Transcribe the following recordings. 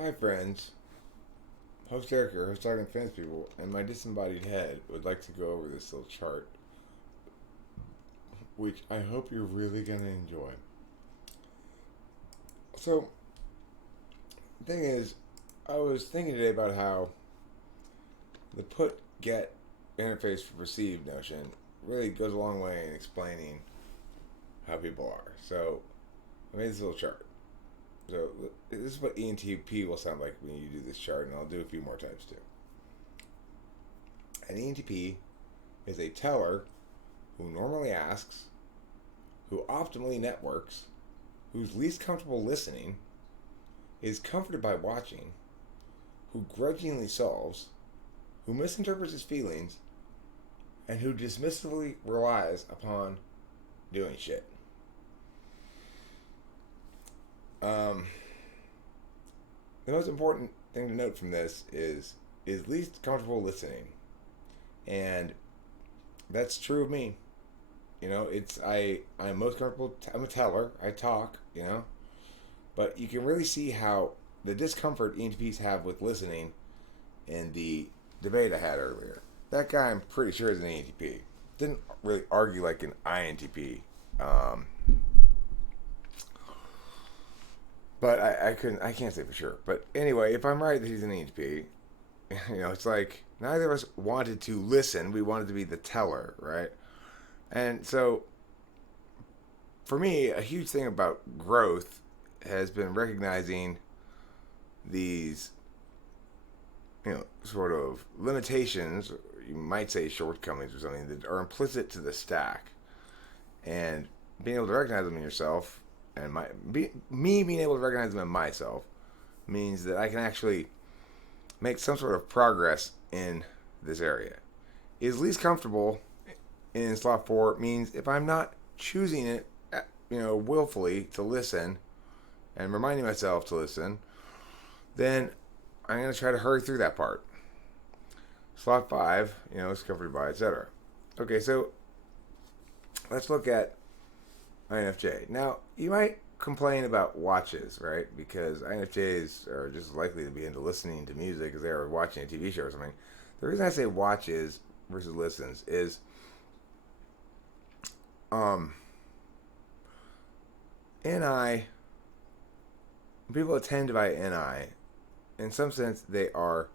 Hi, friends. Host Eric here, host talking to fans people, and my disembodied head would like to go over this little chart, which I hope you're really going to enjoy. So, the thing is, I was thinking today about how the put get interface for perceived notion really goes a long way in explaining how people are. So, I made this little chart. So, this is what ENTP will sound like when you do this chart, and I'll do a few more types too. An ENTP is a teller who normally asks, who optimally networks, who's least comfortable listening, is comforted by watching, who grudgingly solves, who misinterprets his feelings, and who dismissively relies upon doing shit. The most important thing to note from this is least comfortable listening, and that's true of me. I'm most comfortable. I'm a teller. I talk. But you can really see how the discomfort ENTPs have with listening in the debate I had earlier. That guy, I'm pretty sure, is an ENTP. Didn't really argue like an INTP. But I can't say for sure. But anyway, if I'm right that he's an ENTP, it's like neither of us wanted to listen. We wanted to be the teller, right? And so, for me, a huge thing about growth has been recognizing these, sort of limitations, you might say shortcomings or something, that are implicit to the stack. And being able to recognize them in yourself, and me being able to recognize them in myself, means that I can actually make some sort of progress in this area. Is least comfortable in slot 4 means if I'm not choosing it, willfully to listen and reminding myself to listen, then I'm going to try to hurry through that part. Slot 5, is covered by, etc. Okay, so let's look at INFJ. Now, you might complain about watches, right? Because INFJs are just as likely to be into listening to music as they are watching a TV show or something. The reason I say watches versus listens is NI, people attend by NI, in some sense, they are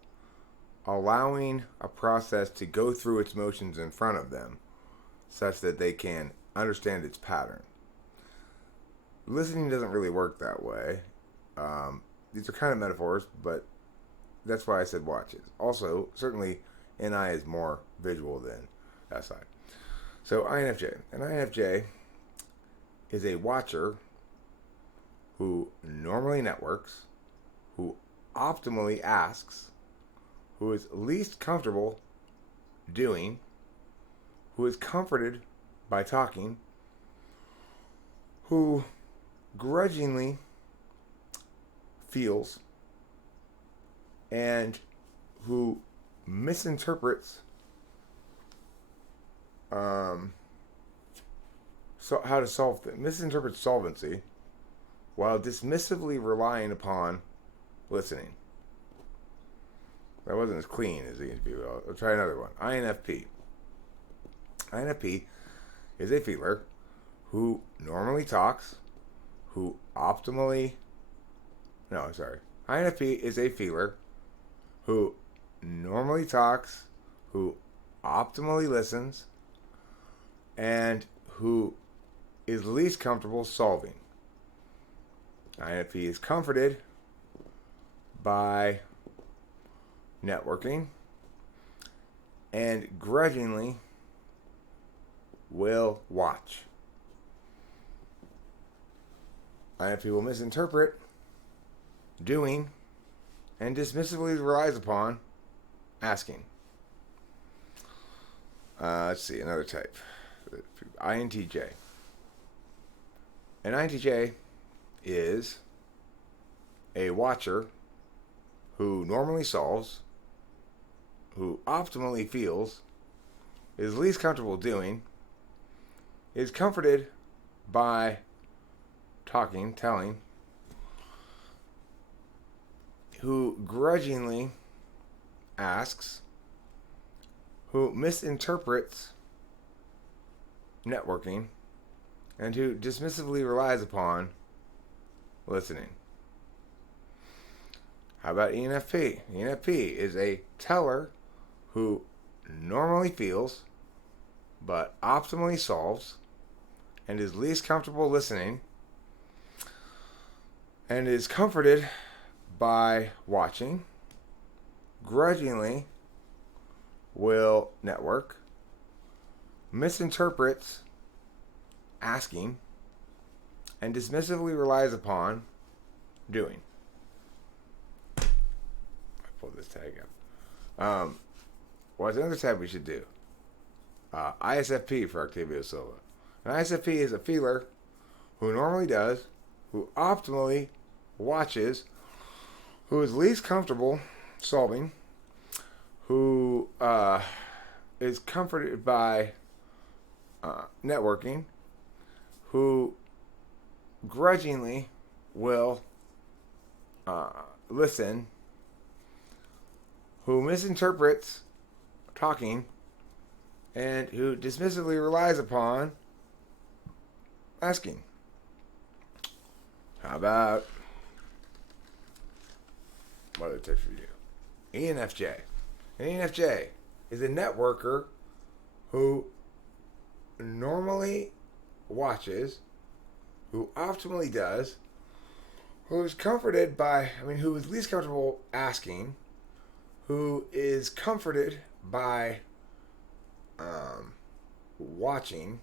allowing a process to go through its motions in front of them such that they can understand its pattern. Listening doesn't really work that way. These are kind of metaphors, but that's why I said watches. Also, certainly, NI is more visual than SI. So, INFJ. An INFJ is a watcher who normally networks, who optimally asks, who is least comfortable doing, who is comforted by talking, who grudgingly feels, and who misinterprets how to solve things, misinterprets solvency, while dismissively relying upon listening. That wasn't as clean as the interview. I'll try another one. INFP. INFP is a feeler who normally talks, who optimally... No, I'm sorry. INFP is a feeler who normally talks, who optimally listens, and who is least comfortable solving. INFP is comforted by networking and grudgingly will watch. INFP will misinterpret doing and dismissively relies upon asking. Let's see, another type. INTJ. An INTJ is a watcher who normally solves, who optimally feels, is least comfortable doing, is comforted by talking, telling, who grudgingly asks, who misinterprets networking, and who dismissively relies upon listening. How about ENFP? ENFP is a teller who normally feels but optimally solves and is least comfortable listening and is comforted by watching, grudgingly will network, misinterprets asking, and dismissively relies upon doing. I pulled this tag up. What's another tab we should do? ISFP for Octavio Silva. An ISFP is a feeler who normally does, who optimally watches, who is least comfortable solving, who is comforted by networking, who grudgingly will listen, who misinterprets talking, and who dismissively relies upon asking. How about what other tips for you? ENFJ. An ENFJ is a networker who normally watches, who optimally does, who is comforted by, who is least comfortable asking, who is comforted by watching,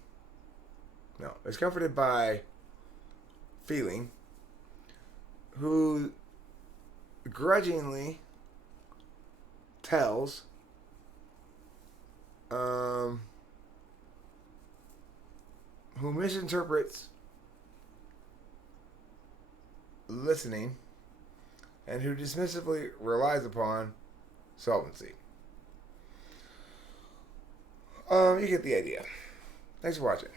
is comforted by feeling, who grudgingly tells, who misinterprets listening, and who dismissively relies upon solvency. You get the idea. Thanks for watching.